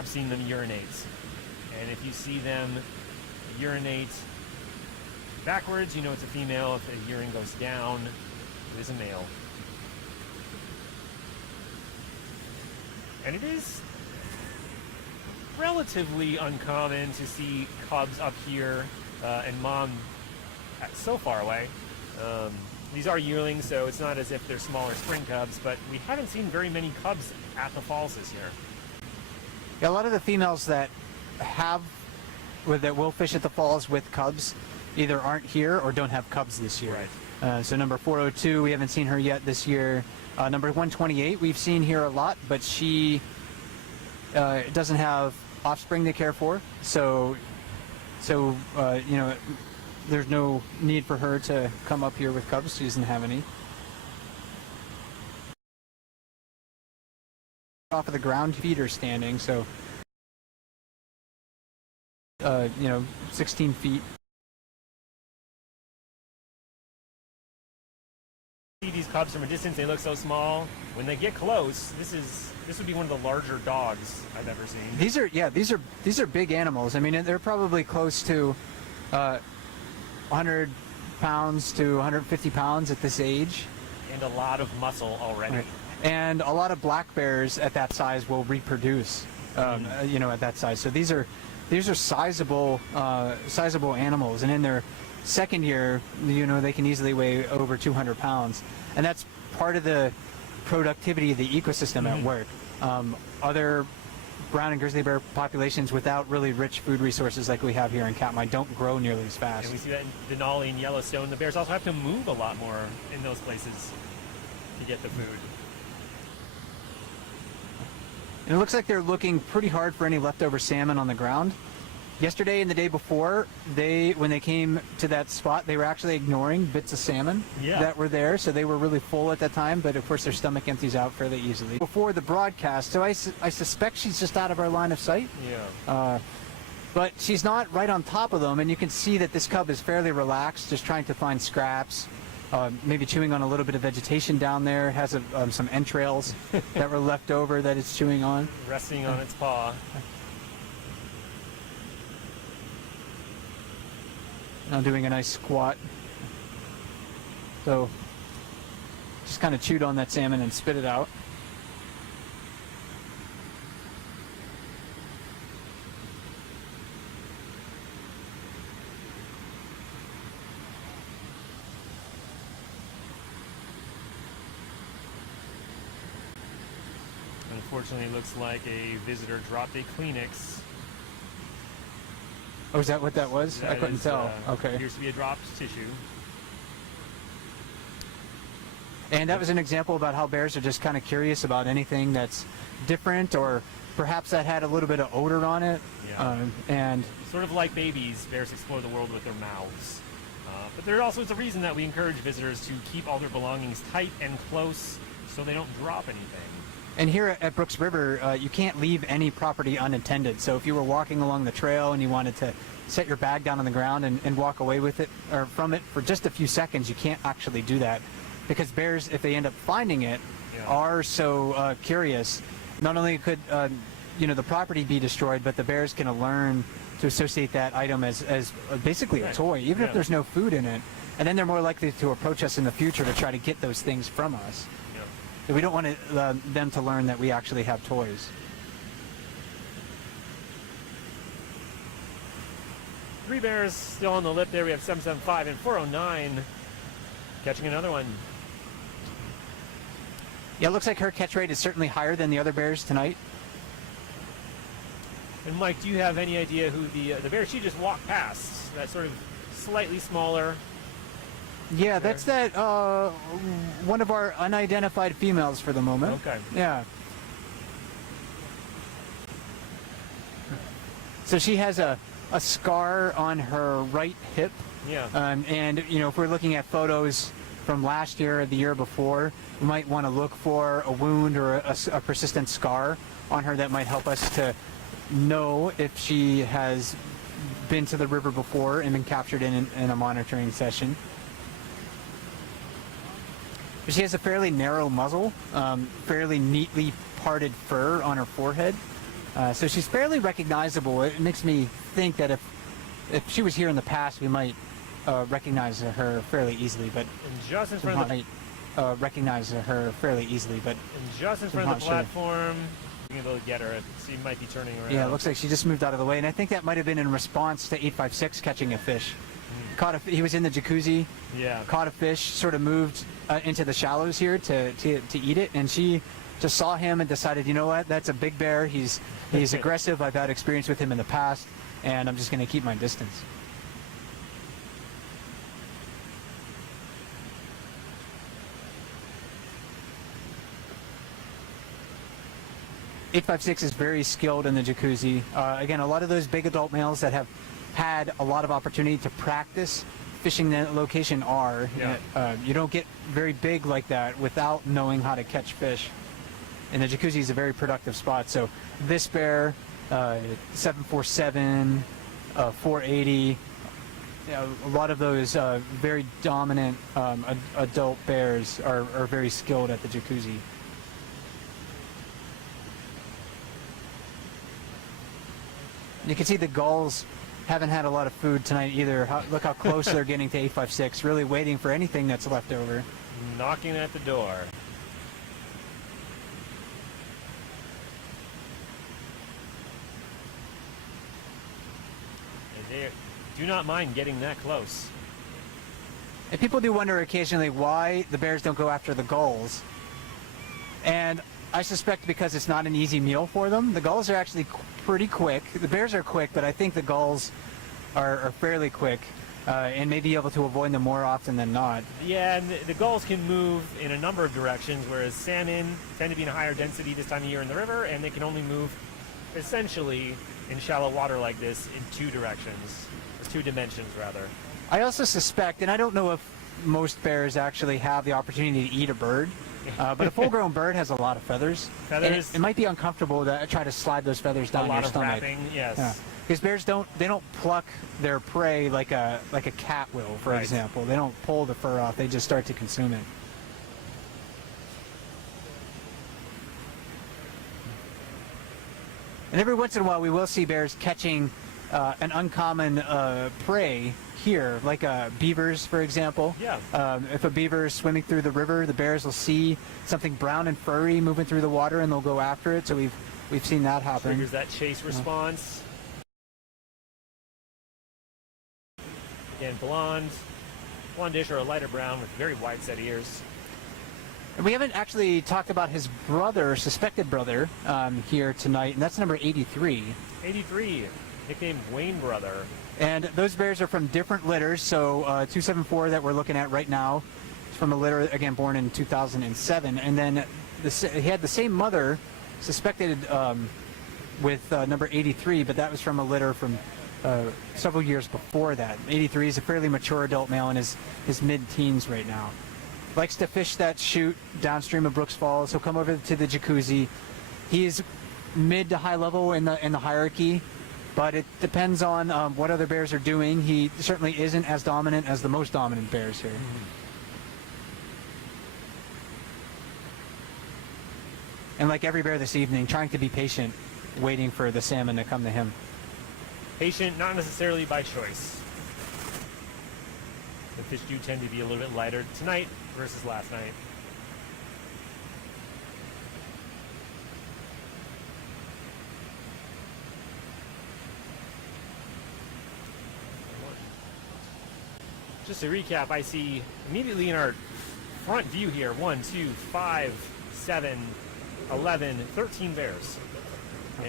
have seen them urinate. And if you see them urinate backwards, you know it's a female. If the urine goes down, it is a male. And it is relatively uncommon to see cubs up here and mom so far away. These are yearlings, so it's not as if they're smaller spring cubs, but we haven't seen very many cubs at the falls this year. Yeah, a lot of the females that will fish at the falls with cubs either aren't here or don't have cubs this year. Right. So number 402, we haven't seen her yet this year. Number 128, we've seen here a lot, but she doesn't have offspring to care for, so you know, there's no need for her to come up here with cubs. She doesn't have any. Off of the ground, feet are standing, so you know, 16 feet. See these cubs from a distance, they look so small. When they get close, this would be one of the larger dogs I've ever seen. These are big animals. I mean, they're probably close to 100 pounds to 150 pounds at this age. And a lot of muscle already. Right. And a lot of black bears at that size will reproduce, you know, at that size. So these are sizable animals, and in their second year, you know, they can easily weigh over 200 pounds, and that's part of the productivity of the ecosystem at work. Other brown and grizzly bear populations without really rich food resources like we have here in Katmai don't grow nearly as fast. And we see that in Denali and Yellowstone. The bears also have to move a lot more in those places to get the food. And it looks like they're looking pretty hard for any leftover salmon on the ground. Yesterday and the day before, when they came to that spot, they were actually ignoring bits of salmon that were there, so they were really full at that time, but of course their stomach empties out fairly easily. Before the broadcast, so I suspect she's just out of our line of sight. Yeah. But she's not right on top of them, and you can see that this cub is fairly relaxed, just trying to find scraps, maybe chewing on a little bit of vegetation down there, has some entrails that were left over that it's chewing on. Resting on its paw. Now doing a nice squat. So just kind of chewed on that salmon and spit it out. Unfortunately, it looks like a visitor dropped a Kleenex. Oh, is that what that was? That I couldn't tell. Okay. Appears to be a dropped tissue. And that was an example about how bears are just kind of curious about anything that's different, or perhaps that had a little bit of odor on it. Yeah. And sort of like babies, bears explore the world with their mouths. But there also is a reason that we encourage visitors to keep all their belongings tight and close so they don't drop anything. And here at Brooks River, you can't leave any property unattended. So if you were walking along the trail and you wanted to set your bag down on the ground and walk away with it or from it for just a few seconds, you can't actually do that, because bears, if they end up finding it, are so curious. Not only could you know, the property be destroyed, but the bears can learn to associate that item as basically a toy, even if there's no food in it. And then they're more likely to approach us in the future to try to get those things from us. We don't want them to learn that we actually have toys. Three bears still on the lip there. We have 775 and 409 catching another one. Yeah, it looks like her catch rate is certainly higher than the other bears tonight. And Mike, do you have any idea who the bear she just walked past, that sort of slightly smaller? Yeah, that's that one of our unidentified females for the moment. Okay. Yeah. So she has a scar on her right hip. Yeah. And you know, if we're looking at photos from last year or the year before, we might want to look for a wound or a persistent scar on her that might help us to know if she has been to the river before and been captured in a monitoring session. She has a fairly narrow muzzle, fairly neatly parted fur on her forehead, So she's fairly recognizable. It makes me think that if she was here in the past, we might recognize her fairly easily. But And just in front of the recognize her fairly easily. But and just in front of the platform, being able to get her. She might be turning around. yeah, it looks like she just moved out of the way, and I think that might have been in response to 856 catching a fish. He was in the jacuzzi. Yeah. Caught a fish, sort of moved into the shallows here to eat it, and she just saw him and decided, you know what, that's a big bear. He's aggressive. I've had experience with him in the past, and I'm just going to keep my distance. .856 is very skilled in the jacuzzi. Again, a lot of those big adult males that have had a lot of opportunity to practice fishing that location are. Yeah. You don't get very big like that without knowing how to catch fish. And the jacuzzi is a very productive spot. So this bear, 747, 480, a lot of those very dominant adult bears are very skilled at the jacuzzi. You can see the gulls haven't had a lot of food tonight either. Look how close they're getting to 856, really waiting for anything that's left over. Knocking at the door. And they do not mind getting that close. And people do wonder occasionally why the bears don't go after the gulls. And I suspect because it's not an easy meal for them. The gulls are actually pretty quick. The bears are quick, but I think the gulls are fairly quick and may be able to avoid them more often than not. Yeah, and the gulls can move in a number of directions, whereas salmon tend to be in a higher density this time of year in the river, and they can only move essentially in shallow water like this in two directions, or two dimensions rather. I also suspect, and I don't know if most bears actually have the opportunity to eat a bird, but a full-grown bird has a lot of feathers. Feathers. And it might be uncomfortable to try to slide those feathers down your stomach. A lot of wrapping, yes. Yeah. Because bears don't pluck their prey like a cat will, for Right. example. They don't pull the fur off; they just start to consume it. And every once in a while, we will see bears catching an uncommon prey here, like beavers, for example. Yeah. If a beaver is swimming through the river, the bears will see something brown and furry moving through the water, and they'll go after it. So we've seen that happen. Triggers that chase response. Again, blondish or a lighter brown with very wide set ears. And we haven't actually talked about his brother, suspected brother, here tonight, and that's number 83. 83, nicknamed Wayne Brother. And those bears are from different litters. So 274 that we're looking at right now is from a litter, again, born in 2007. And then he had the same mother, suspected with number 83, but that was from a litter from several years before that. 83 is a fairly mature adult male in his mid-teens right now. Likes to fish that chute downstream of Brooks Falls. He'll come over to the jacuzzi. He's mid to high level in the hierarchy, but it depends on what other bears are doing. He certainly isn't as dominant as the most dominant bears here. And like every bear this evening, trying to be patient, waiting for the salmon to come to him. Patient, not necessarily by choice. The fish do tend to be a little bit lighter tonight versus last night. Just to recap, I see immediately in our front view here 1, 2, 5, 7, 11, 13 bears. And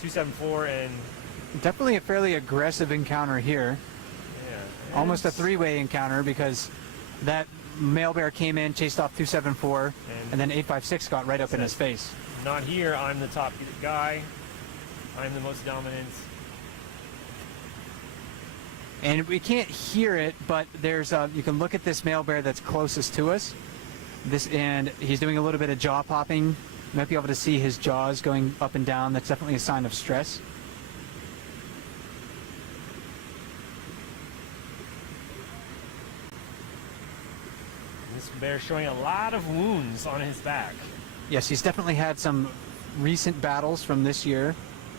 274 and Definitely a fairly aggressive encounter here. yeah, Almost a three-way encounter because that male bear came in, chased off 274, and then 856 got right up in his face. Not here, I'm the top guy. I'm the most dominant. And we can't hear it, but there's you can look at this male bear that's closest to us. And he's doing a little bit of jaw popping. You might be able to see his jaws going up and down. That's definitely a sign of stress. This bear showing a lot of wounds on his back. Yes, he's definitely had some recent battles from this year.